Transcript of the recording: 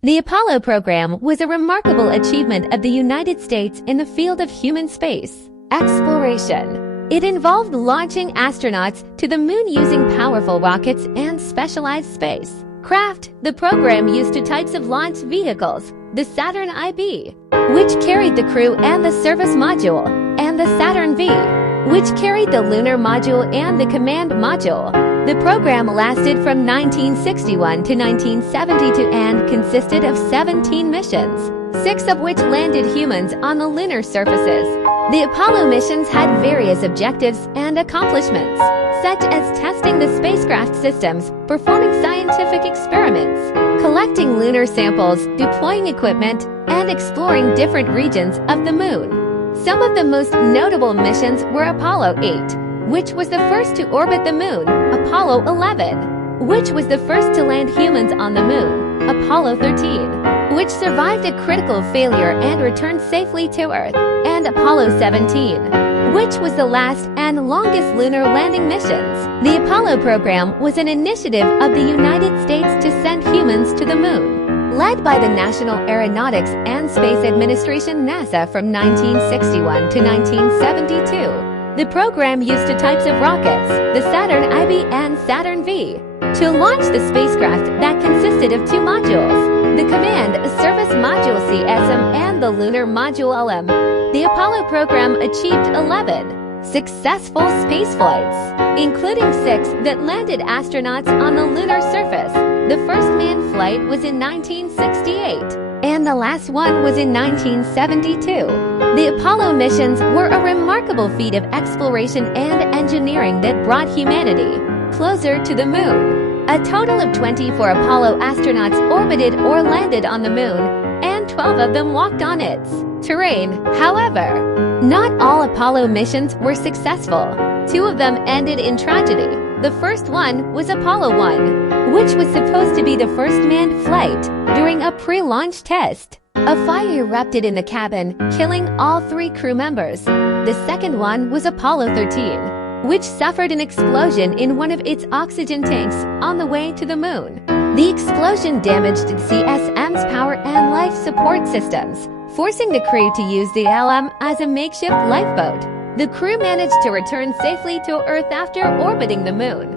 The Apollo program was a remarkable achievement of the United States in the field of human space exploration. It involved launching astronauts to the moon using powerful rockets and specialized space craft. The program used two types of launch vehicles, the Saturn IB, which carried the crew and the service module, and the Saturn V, which carried the lunar module and the command module. The program lasted from 1961 to 1972 and consisted of 17 missions, 6 of which landed humans on the lunar surfaces. The Apollo missions had various objectives and accomplishments, such as testing the spacecraft systems, performing scientific experiments, collecting lunar samples, deploying equipment, and exploring different regions of the moon. Some of the most notable missions were Apollo 8, which was the first to orbit the moon, Apollo 11, which was the first to land humans on the moon, Apollo 13, which survived a critical failure and returned safely to Earth, and Apollo 17, which was the last and longest lunar landing missions. The Apollo program was an initiative of the United States to send humans to the moon, led by the National Aeronautics and Space Administration NASA from 1961 to 1972. The program used two types of rockets, the Saturn IB and Saturn V, to launch the spacecraft that consisted of 2 modules, the Command Service Module CSM and the Lunar Module LM. The Apollo program achieved 11 successful spaceflights, including 6 that landed astronauts on the lunar surface. The first manned flight was in 1968. And the last one was in 1972. The Apollo missions were a remarkable feat of exploration and engineering that brought humanity closer to the moon. A total of 24 Apollo astronauts orbited or landed on the moon, and 12 of them walked on its terrain. However, not all Apollo missions were successful. 2 of them ended in tragedy. The first one was Apollo 1, which was supposed to be the first manned flight. During a pre-launch test, a fire erupted in the cabin, killing all 3 crew members. The second one was Apollo 13, which suffered an explosion in one of its oxygen tanks on the way to the moon. The explosion damaged the CSM's power and life support systems, forcing the crew to use the LM as a makeshift lifeboat. The crew managed to return safely to Earth after orbiting the moon.